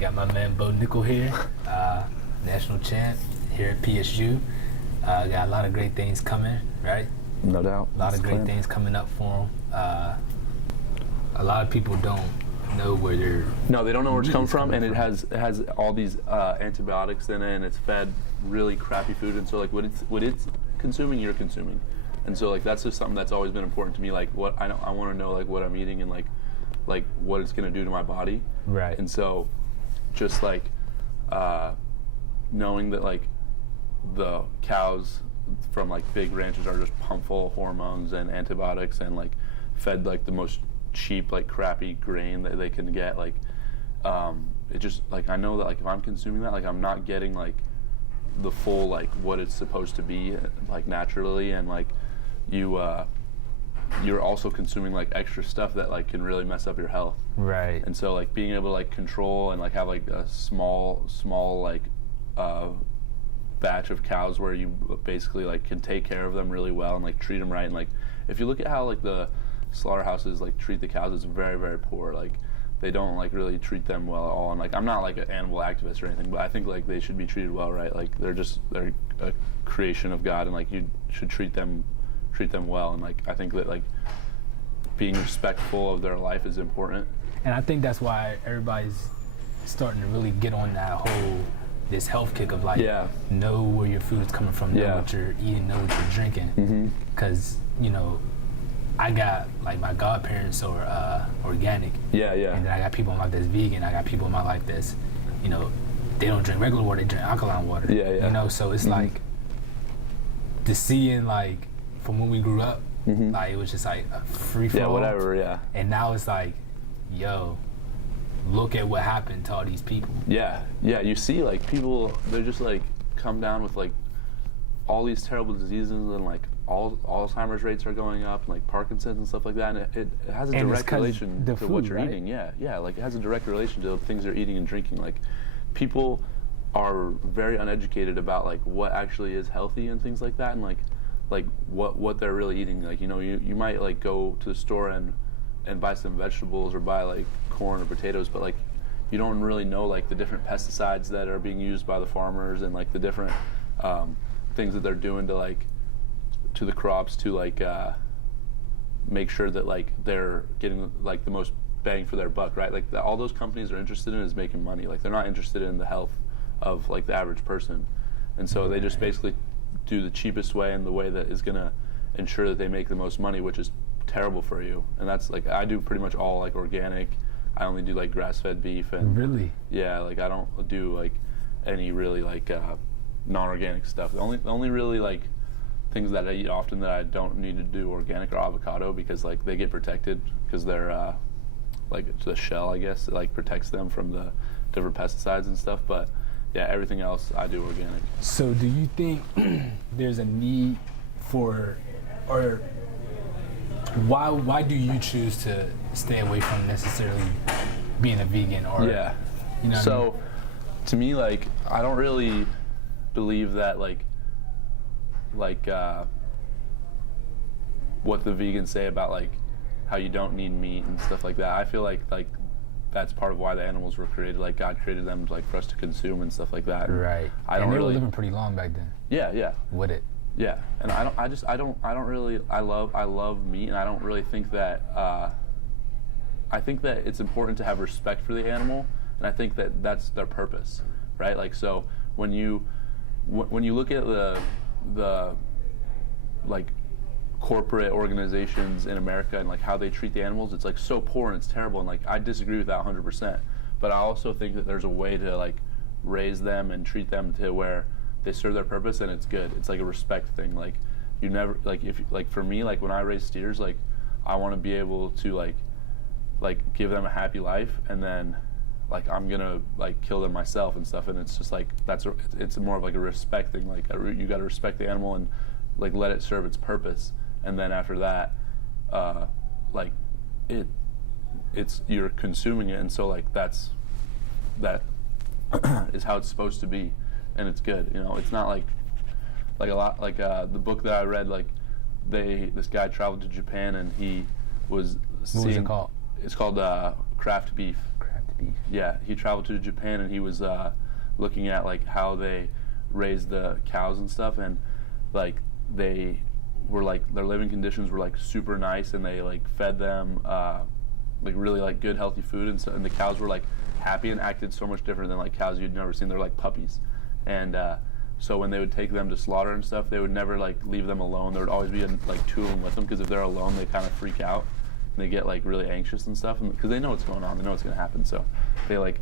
Got my man Bo Nickal here, national champ here at PSU. Got a lot of great things coming, right? No doubt. A lot of great things coming up for him. A lot of people don't know where they're. No, they don't know where it's meat come is from, coming and it has all these antibiotics in it, and it's fed really crappy food, and so like what it's consuming, you're consuming, and so like that's just something that's always been important to me. Like what I want to know, like what I'm eating and like what it's gonna do to my body. Right. And so just like knowing that like the cows from like big ranches are just pumped full of hormones and antibiotics and like fed like the most cheap like crappy grain that they can get, like it just like I know that like if I'm consuming that, like I'm not getting like the full like what it's supposed to be like naturally, and like you're also consuming like extra stuff that like can really mess up your health. Right. And so like being able to like control and like have like a small like batch of cows where you basically like can take care of them really well and like treat them right, and like if you look at how like the slaughterhouses like treat the cows, it's very, very poor. Like they don't like really treat them well at all, and like I'm not like an animal activist or anything, but I think like they should be treated well, right? Like they're a creation of God, and like you should treat them well, and like I think that like being respectful of their life is important. And I think that's why everybody's starting to really get on that whole this health kick of like know where your food's coming from, know what you're eating, know what you're drinking, because you know I got like my godparents are organic, and then I got people in my life that's vegan. I got people in my life that's, you know, they don't drink regular water, they drink alkaline water. You know, so it's like the seeing like from when we grew up, like it was just like a free flow. Whatever. And now it's like, yo, look at what happened to all these people. You see like people, they're just like come down with like all these terrible diseases, and like Alzheimer's rates are going up, and like Parkinson's and stuff like that, and it has a direct relation to what you're eating. Like it has a direct relation to the things they're eating and drinking. Like people are very uneducated about like what actually is healthy and things like that, and like what they're really eating. Like, you know, you might like go to the store and buy some vegetables or buy like corn or potatoes, but like you don't really know like the different pesticides that are being used by the farmers, and like the different things that they're doing to the crops to like make sure that like they're getting like the most bang for their buck, right? Like all those companies are interested in is making money. Like they're not interested in the health of like the average person, and so they just basically do the cheapest way and the way that is gonna ensure that they make the most money, which is terrible for you. And that's like I do pretty much all like organic. I only do like grass-fed beef, and like I don't do like any really like non-organic stuff. The only really like things that I eat often that I don't need to do organic are avocado, because like they get protected because they're like the shell, I guess, it, like protects them from the different pesticides and stuff. But yeah, everything else I do organic. So do you think there's a need for, or why do you choose to stay away from necessarily being a vegan, or you know so what I mean? To me, like I don't really believe that like what the vegans say about like how you don't need meat and stuff like that. I feel like that's part of why the animals were created. Like God created them like for us to consume and stuff like that. Right. And they were living pretty long back then. Yeah. With it. Yeah. And I love meat, and I don't really think that I think that it's important to have respect for the animal, and I think that that's their purpose, right? Like so when you look at the like corporate organizations in America and like how they treat the animals, it's like so poor and it's terrible, and like I disagree with that 100%. But I also think that there's a way to like raise them and treat them to where they serve their purpose and it's good. It's like a respect thing. Like you never like if like for me, like when I raise steers, like I want to be able to like give them a happy life, and then like I'm gonna like kill them myself and stuff, and it's just like it's more of like a respect thing. Like you got to respect the animal and like let it serve its purpose, and then after that like it's you're consuming it, and so like that is how it's supposed to be, and it's good. You know, it's not like a lot like the book that I read, like this guy traveled to Japan and he was What was it called? It's called Craft Beef. Craft beef. Yeah, he traveled to Japan and he was looking at like how they raise the cows and stuff, and like they were like their living conditions were like super nice, and they like fed them like really like good healthy food, and so and the cows were like happy and acted so much different than like cows you'd never seen. They're like puppies, and so when they would take them to slaughter and stuff, they would never like leave them alone. There would always be like two of them with them, because if they're alone, they kind of freak out and they get like really anxious and stuff, because they know what's going on, they know what's going to happen. So they like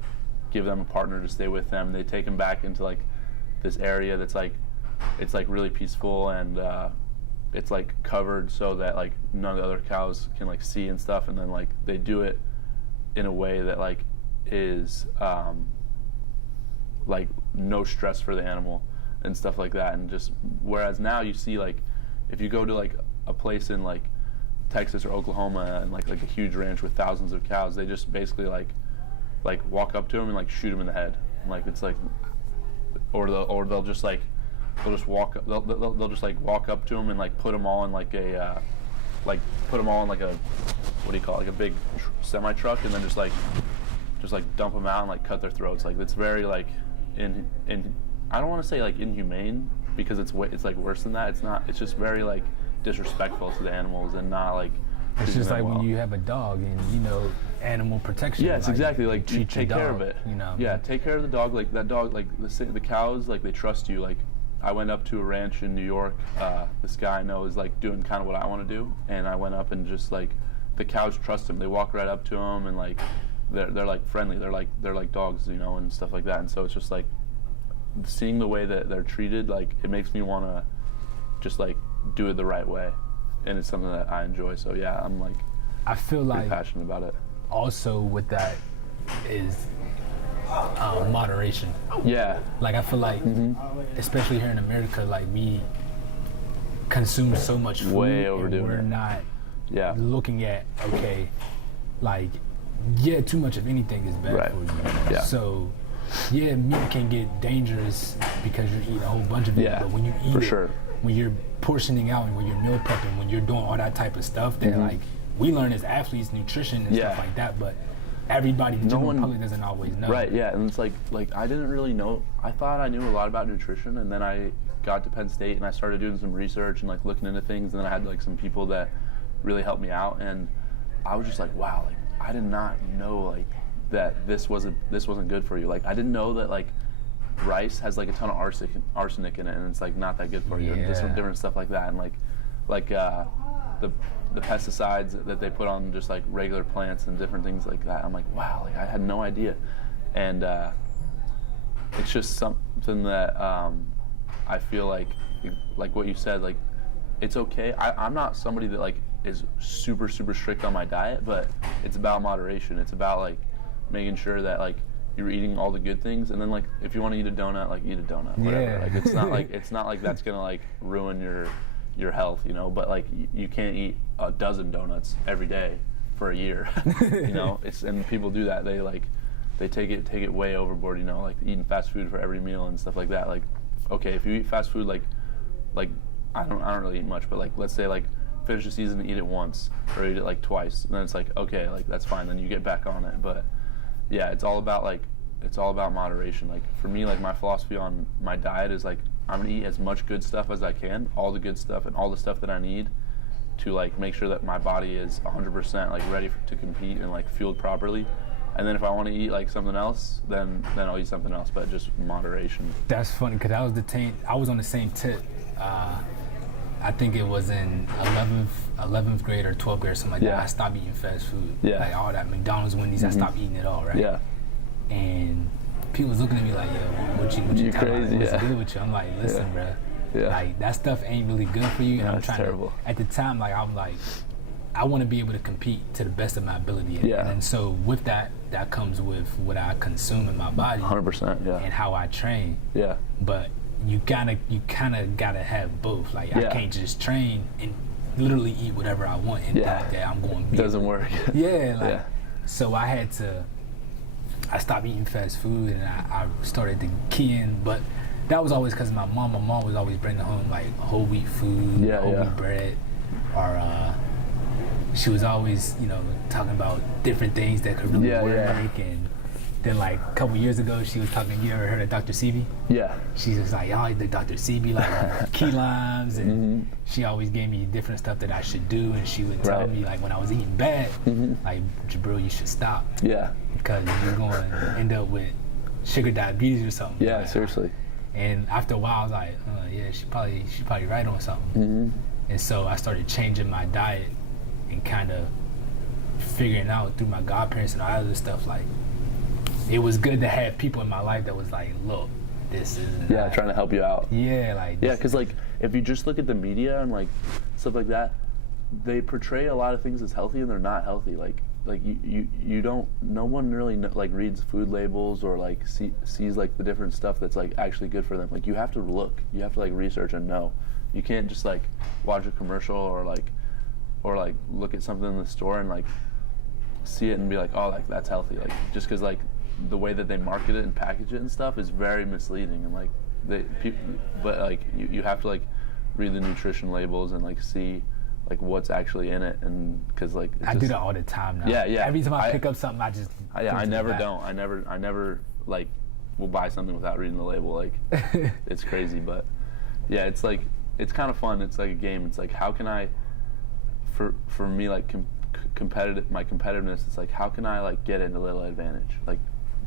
give them a partner to stay with them. They take them back into like this area that's like it's like really peaceful, and it's like covered so that like none of the other cows can like see and stuff, and then like they do it in a way that like is like no stress for the animal and stuff like that. And just whereas now you see like if you go to like a place in like Texas or Oklahoma and like a huge ranch with thousands of cows, they just basically like walk up to them and like shoot them in the head, and, like it's like they'll just like they'll just like walk up to them and like put them all in like a what do you call it, like a big semi truck, and then just like dump them out and like cut their throats. Like it's very like in I don't want to say like inhumane, because it's like worse than that. It's not. It's just very like disrespectful to the animals, and not like. It's just like when you have a dog and you know animal protection. Yes, like, exactly. Like you take care of dog, it. You know. Yeah, take care of the dog. Like that dog. Like the cows. Like they trust you. Like I went up to a ranch in New York. This guy I know is like doing kind of what I want to do, and I went up and just like the cows trust him. They walk right up to him, and like they're like friendly. They're like dogs, you know, and stuff like that. And so it's just like seeing the way that they're treated. Like it makes me want to just like do it the right way, and it's something that I enjoy. So yeah, I'm like I feel like passionate about it. Also with that is moderation. Yeah. Like I feel like, especially here in America, like we consume so much food, way overdoing and we're not looking at like too much of anything is bad for you. Yeah. So meat can get dangerous because you're eating a whole bunch of it. But when you eat when you're portioning out and when you're meal prepping, when you're doing all that type of stuff, that like we learn as athletes, nutrition and stuff like that, but everybody, the general public doesn't always know. Right, yeah, and it's like I didn't really know. I thought I knew a lot about nutrition, and then I got to Penn State and I started doing some research and like looking into things, and then I had like some people that really helped me out, and I was just like, wow, like I did not know like that this wasn't good for you. Like I didn't know that like rice has like a ton of arsenic in it, and it's like not that good for you, and just some different stuff like that, and like the pesticides that they put on just like regular plants and different things like that. I'm like, wow, like I had no idea. And it's just something that I feel like what you said, like it's okay. I'm not somebody that like is super strict on my diet, but it's about moderation. It's about like making sure that like you're eating all the good things, and then like if you want to eat a donut, like eat a donut, whatever. Like it's not like that's gonna like ruin your health, you know, but like you can't eat a dozen donuts every day for a year. You know, and people do that. They take it way overboard, you know, like eating fast food for every meal and stuff like that. Like, okay, if you eat fast food, like I don't really eat much, but like let's say like finish the season and eat it once or eat it like twice, and then it's like, okay, like that's fine, then you get back on it. But yeah, it's all about moderation. Like for me, like my philosophy on my diet is like I'm gonna eat as much good stuff as I can, all the good stuff and all the stuff that I need to like make sure that my body is 100% like ready to compete and like fueled properly. And then if I want to eat like something else, then I'll eat something else, but just moderation. That's funny because I was on the same tip. I think it was in 11th grade or 12th grade or something like that. I stopped eating fast food. Yeah. Like all that McDonald's, Wendy's, I stopped eating it all, right? Yeah. And people was looking at me like, yo, what you crazy? What's good with you? I'm like, listen, bro. Yeah. Like that stuff ain't really good for you. And I'm trying to, at the time, like I'm like, I want to be able to compete to the best of my ability. And so with that comes with what I consume in my body. 100%, yeah. And how I train. Yeah. But you kind of gotta have both. Like I can't just train and literally eat whatever I want and think that I'm going to be. Doesn't work. So I stopped eating fast food and I started to key in, but that was always because my mom was always bringing home like whole wheat food, whole wheat bread, or she was always, you know, talking about different things that could really work. And Then like a couple years ago, she was talking. You ever heard of Dr. Sebi? Yeah. She's just like, y'all the Dr. Sebi, like key limes, and she always gave me different stuff that I should do, and she would tell me like when I was eating bad, like Jibril, you should stop. Yeah. Because you're going to end up with sugar diabetes or something. Yeah, like, seriously. And after a while, I was like, yeah, she's probably right on something. And so I started changing my diet and kind of figuring out through my godparents and all that other stuff, like, it was good to have people in my life that was like, look, this is trying to help you out. Yeah, like because like if you just look at the media and like stuff like that, they portray a lot of things as healthy and they're not healthy. Like you don't, no one really like reads food labels or like sees like the different stuff that's like actually good for them. Like you have to look, you have to like research and know. You can't just like watch a commercial or like look at something in the store and like see it and be like, oh, like that's healthy. Like just because like the way that they market it and package it and stuff is very misleading, and like but like you have to like read the nutrition labels and like see like what's actually in it, and because like I do that all the time now. Yeah. Every time I pick up something, I just I never like will buy something without reading the label. Like it's crazy, but yeah, it's like it's kind of fun. It's like a game. It's like how can I, for me, like my competitiveness. It's like how can I like get into a little advantage, like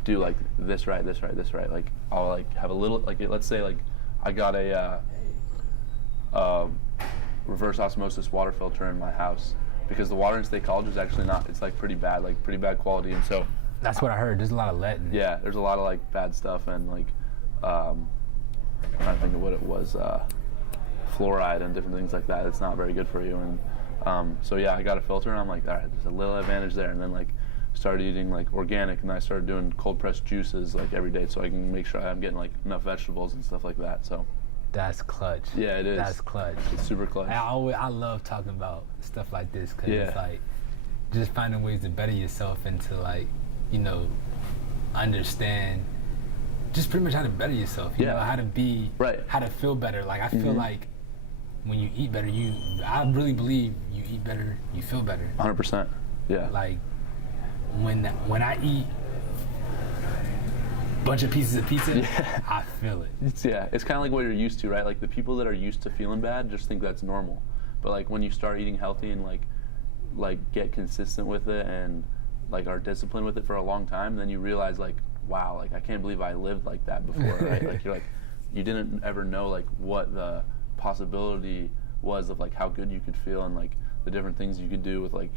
do like this right. Like I'll like have a little like let's say like I got a reverse osmosis water filter in my house because the water in State College is actually not. It's like pretty bad quality, and so that's what I heard. There's a lot of lead. Yeah, there's a lot of like bad stuff and like I'm trying to think of what it was, fluoride and different things like that. It's not very good for you, and so yeah, I got a filter and I'm like, all right, there's a little advantage there, and then like started eating like organic, and I started doing cold pressed juices like every day so I can make sure I'm getting like enough vegetables and stuff like that. So that's clutch. Yeah, it is. That's clutch. It's super clutch. I love talking about stuff like this because it's like just finding ways to better yourself and to like, you know, understand just pretty much how to better yourself. You know, how to be, how to feel better. Like I feel like when you eat better, I really believe you eat better, you feel better. 100%. Yeah. Like when I eat bunch of pieces of pizza, I feel it. It's kind of like what you're used to, right? Like the people that are used to feeling bad just think that's normal. But like when you start eating healthy and like get consistent with it and like are disciplined with it for a long time, then you realize like, wow, like I can't believe I lived like that before, right? Like you're like, you didn't ever know like what the possibility was of like how good you could feel and like the different things you could do with like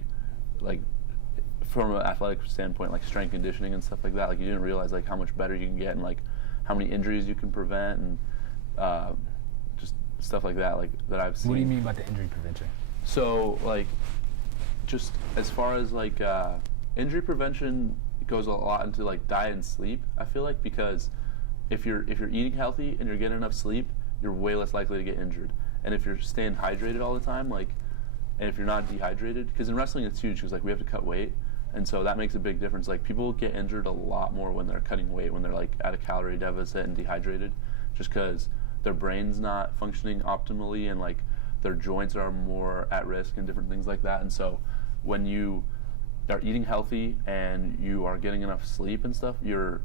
from an athletic standpoint, like strength conditioning and stuff like that. Like you didn't realize like how much better you can get and like how many injuries you can prevent and just stuff like that, like that I've seen. What do you mean by the injury prevention? So like just as far as like injury prevention goes a lot into like diet and sleep, I feel like, because if you're eating healthy and you're getting enough sleep, you're way less likely to get injured. And if you're staying hydrated all the time, like, and if you're not dehydrated, because in wrestling it's huge because like we have to cut weight, and so that makes a big difference. Like people get injured a lot more when they're cutting weight, when they're like at a calorie deficit and dehydrated, just because their brain's not functioning optimally and like their joints are more at risk and different things like that. And so when you are eating healthy and you are getting enough sleep and stuff, you're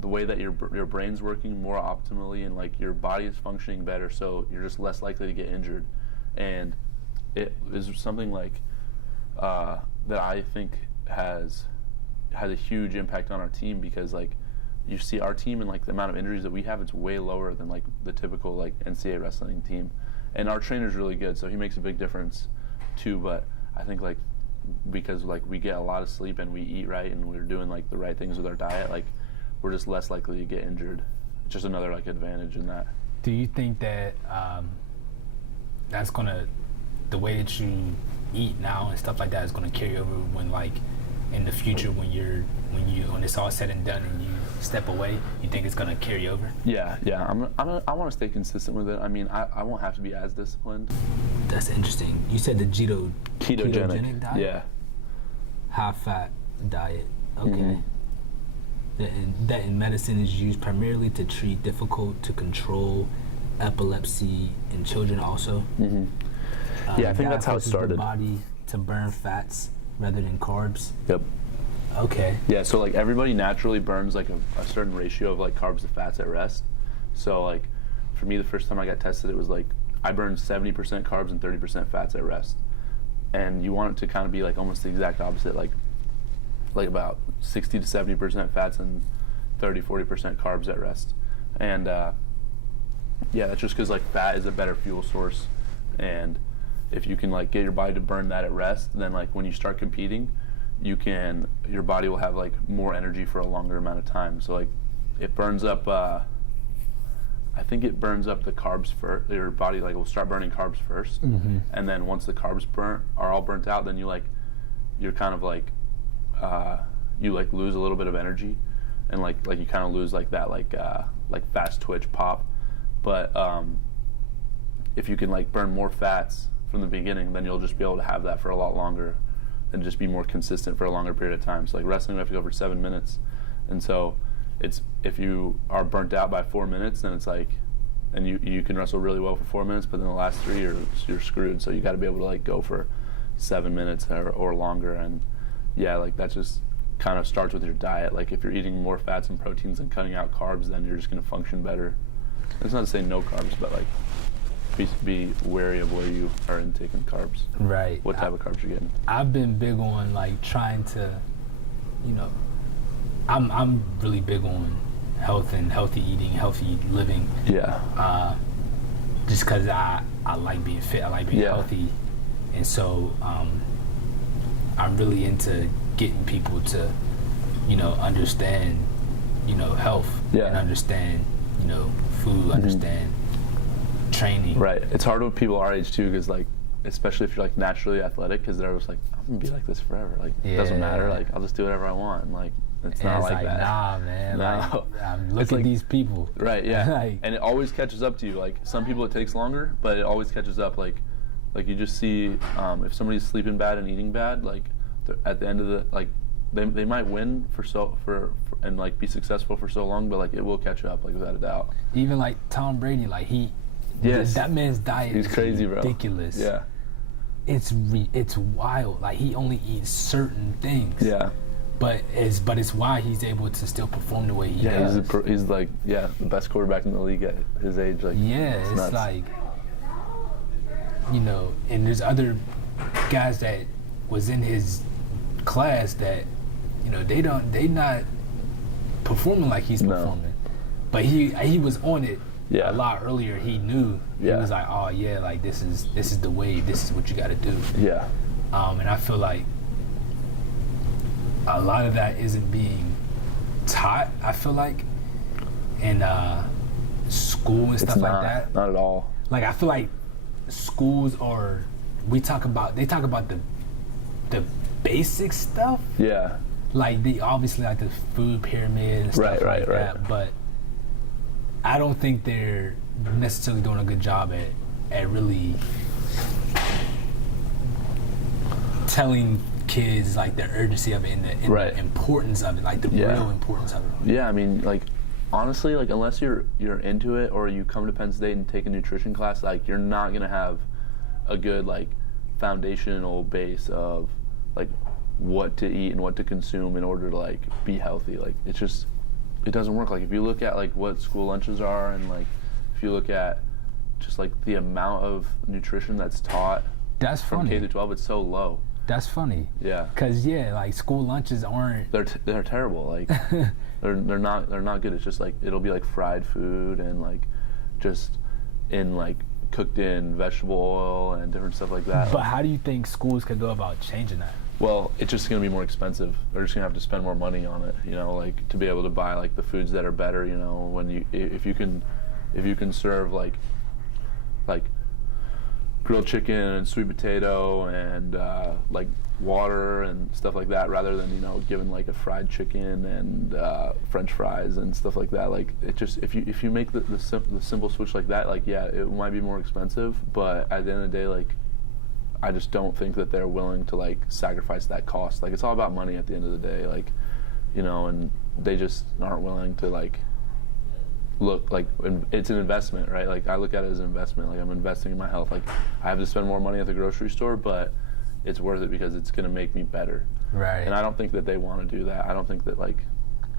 the way that your brain's working more optimally and like your body is functioning better, so you're just less likely to get injured. And it is something like that I think has a huge impact on our team, because like you see our team and like the amount of injuries that we have, it's way lower than like the typical like NCAA wrestling team. And our trainer's really good, so he makes a big difference too. But I think like because like we get a lot of sleep and we eat right and we're doing like the right things with our diet, like we're just less likely to get injured. It's just another like advantage in that. Do you think that that's gonna, the way that you eat now and stuff like that, is gonna carry over when like in the future when it's all said and done and you step away? You think it's gonna carry over? Yeah. I want to stay consistent with it. I mean, I won't have to be as disciplined. That's interesting. You said the ketogenic diet? Yeah. High fat diet. Okay. That in medicine is used primarily to treat difficult to control epilepsy in children also. Yeah, I think that's how it started. The body to burn fats rather than carbs. Yep. Okay. Yeah, so like everybody naturally burns like a certain ratio of like carbs to fats at rest. So like for me, the first time I got tested, it was like I burned 70% carbs and 30% fats at rest. And you want it to kind of be like almost the exact opposite, like about 60 to 70% fats and 30-40% carbs at rest. And yeah, that's just because like fat is a better fuel source, and if you can like get your body to burn that at rest, then like when you start competing, your body will have like more energy for a longer amount of time. So like it burns up I think it burns up the carbs first. Your body like will start burning carbs first, and then once the carbs are all burnt out, then you're kind of like you like lose a little bit of energy, and like you kind of lose like that like fast twitch pop. But if you can like burn more fats from the beginning, then you'll just be able to have that for a lot longer and just be more consistent for a longer period of time. So like wrestling, we have to go for 7 minutes, and so if you are burnt out by 4 minutes, then it's like, and you can wrestle really well for 4 minutes, but then the last 3 you're screwed. So you got to be able to like go for 7 minutes or longer. And yeah, like that just kind of starts with your diet. Like if you're eating more fats and proteins and cutting out carbs, then you're just going to function better. It's not to say no carbs, but like be wary of where you are intaking carbs. Right. What type of carbs you're getting. I've been big on like trying to, I'm really big on health and healthy eating, healthy living. Yeah. Just because I like being fit, I like being healthy, and so I'm really into getting people to, understand, health and understand, food, understand training. Right. It's hard with people our age too, because like, especially if you're like naturally athletic, because they're just like, I'm gonna be like this forever. Like it doesn't matter. Like I'll just do whatever I want. And, like it's not like that. Nah, man. No. Like, look at these people. Right. Yeah. And it always catches up to you. Like some people it takes longer, but it always catches up. Like you just see if somebody's sleeping bad and eating bad, like at the end of the like they might win for and like be successful for so long, but like it will catch up, like without a doubt. Even like Tom Brady, like that man's diet is crazy, ridiculous. Bro. Yeah. It's wild. Like he only eats certain things. Yeah. But it's why he's able to still perform the way he does. He's like the best quarterback in the league at his age. Like it's like and there's other guys that was in his class that they not performing like he's performing, but he was on it a lot earlier. He knew he was like, oh yeah, like this is the way, this is what you got to do. And I feel like a lot of that isn't being taught, I feel like, in school and stuff like that. Not at all. Like I feel like schools they talk about the basic stuff. Yeah. Like the obviously like the food pyramid and stuff like that. But I don't think they're necessarily doing a good job at really telling kids like the urgency of it and the importance of it, like the real importance of it. Yeah, I mean, like honestly, like unless you're into it or you come to Penn State and take a nutrition class, like you're not gonna have a good like foundational base of like what to eat and what to consume in order to like be healthy. Like it doesn't work. Like if you look at like what school lunches are, and like if you look at just like the amount of nutrition that's taught from K through 12, it's so low. That's funny. Yeah. Cause like school lunches aren't. They're terrible. Like they're not good. It's just like it'll be like fried food and like just in like cooked in vegetable oil and different stuff like that. But how do you think schools could go about changing that? Well, it's just going to be more expensive. They're just going to have to spend more money on it, like to be able to buy like the foods that are better, when if you can serve like grilled chicken and sweet potato and like water and stuff like that, rather than giving like a fried chicken and French fries and stuff like that. Like it just if you make the simple switch like that, like it might be more expensive, but at the end of the day, like I just don't think that they're willing to like sacrifice that cost. Like it's all about money at the end of the day, like and they just aren't willing to like look like it's an investment, right? Like I look at it as an investment. Like I'm investing in my health. Like I have to spend more money at the grocery store, but it's worth it because it's going to make me better. Right. And I don't think that they want to do that. I don't think that like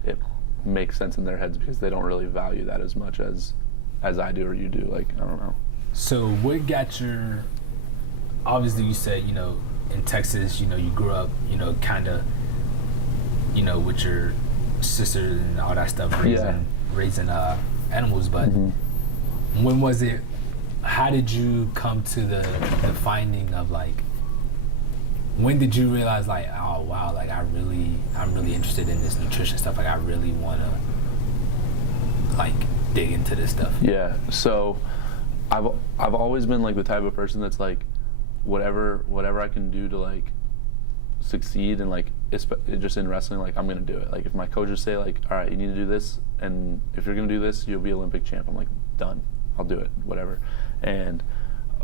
it makes sense in their heads because they don't really value that as much as I do or you do. Like, I don't know. So what got obviously you said, in Texas, you grew up, kind of, with your sisters and all that stuff, raising animals, but when was it, how did you come to the finding of like, when did you realize like, oh wow, like I'm really interested in this nutrition stuff, like I really want to like dig into this stuff? Yeah, so I've always been like the type of person that's like, whatever I can do to like succeed and like just in wrestling, like I'm gonna do it. Like if my coaches say like, all right, you need to do this, and if you're gonna do this, you'll be Olympic champ, I'm like, done, I'll do it, whatever. And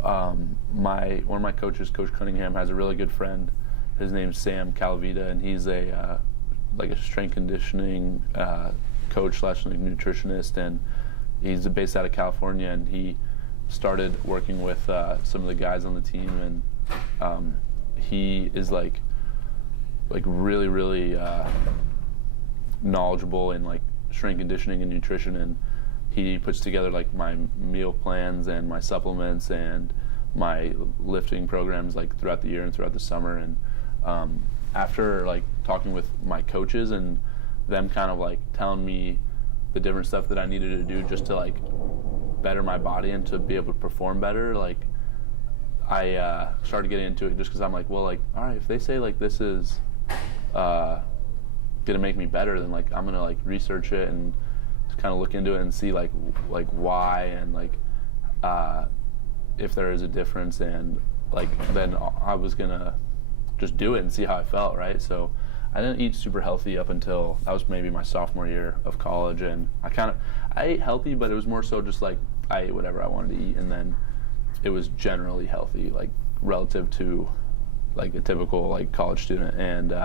one of my coaches, Coach Cunningham, has a really good friend. His name's Sam Calavita, and he's a like a strength conditioning coach / nutritionist, and he's based out of California, and he started working with some of the guys on the team, and he is like really knowledgeable in like strength conditioning and nutrition, and he puts together like my meal plans and my supplements and my lifting programs like throughout the year and throughout the summer. And after like talking with my coaches and them kind of like telling me the different stuff that I needed to do just to like better my body and to be able to perform better, like I started getting into it just because I'm like, well, like, all right, if they say like this is gonna make me better, then like I'm gonna like research it and kind of look into it and see like why and like if there is a difference, and like then I was gonna just do it and see how I felt, right? So I didn't eat super healthy up until that was maybe my sophomore year of college, and I ate healthy, but it was more so just like I ate whatever I wanted to eat, and then it was generally healthy, like relative to like a typical like college student, and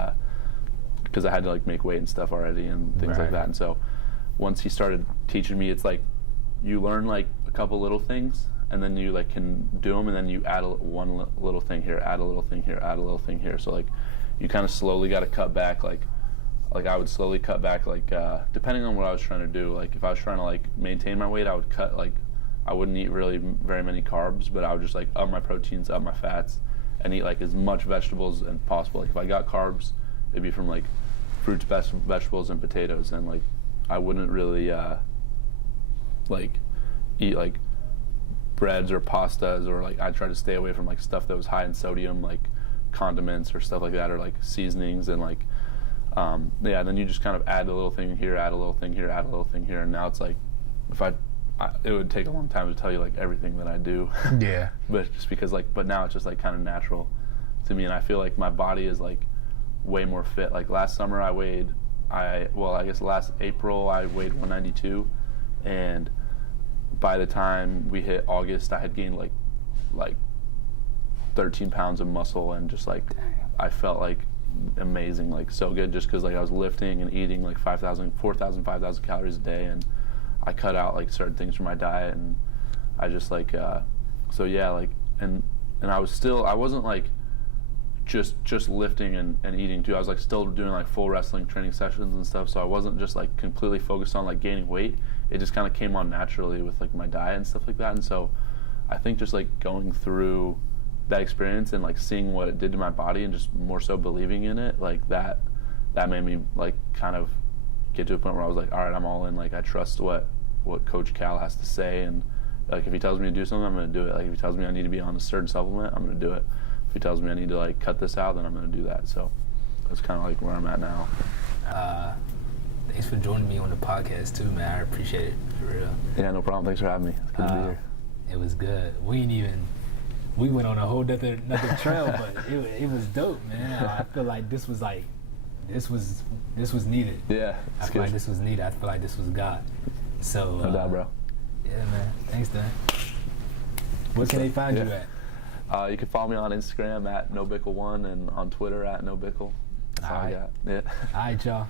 because I had to like make weight and stuff already and things like that. And so once he started teaching me, it's like you learn like a couple little things, and then you like can do them, and then you add one little thing here, add a little thing here, add a little thing here. So like you kind of slowly got to cut back, like I would slowly cut back, like depending on what I was trying to do. Like if I was trying to like maintain my weight, I would cut, like I wouldn't eat really very many carbs, but I would just like up my proteins, up my fats, and eat like as much vegetables as possible. Like if I got carbs, it'd be from like fruits, vegetables, and potatoes, and like I wouldn't really like eat like breads or pastas, or like I try to stay away from like stuff that was high in sodium, like condiments or stuff like that, or like seasonings, and like then you just kind of add a little thing here, add a little thing here, add a little thing here, and now it's like it would take a long time to tell you like everything that I do. Yeah. But just because but now it's just like kind of natural to me, and I feel like my body is like way more fit. Like last summer I guess last April I weighed 192, and by the time we hit August I had gained like 13 pounds of muscle, and just like I felt like amazing, like so good, just because like I was lifting and eating like 4,000, 5,000 calories a day, and I cut out like certain things from my diet, and I just like so yeah, like and I wasn't like just lifting and eating too. I was like still doing like full wrestling training sessions and stuff, so I wasn't just like completely focused on like gaining weight. It just kind of came on naturally with like my diet and stuff like that. And so I think just like going through that experience and like seeing what it did to my body, and just more so believing in it, like that made me like kind of get to a point where I was like, all right, I'm all in. Like I trust what Coach Cal has to say, and like if he tells me to do something, I'm gonna do it. Like if he tells me I need to be on a certain supplement, I'm gonna do it. If he tells me I need to like cut this out, then I'm gonna do that. So that's kind of like where I'm at now. Thanks for joining me on the podcast too, man. I appreciate it, for real. Yeah, no problem. Thanks for having me. It's good to be here. It was good. We went on a whole other trail, but it was dope, man. I feel like this was needed. Yeah, I feel like this was needed. I feel like this was God. So no doubt, bro. Yeah, man. Thanks, Dan. Where can they find you at? You can follow me on Instagram at NoBickle1 and on Twitter at NoBickle. That's all I got. Yeah. All right, y'all.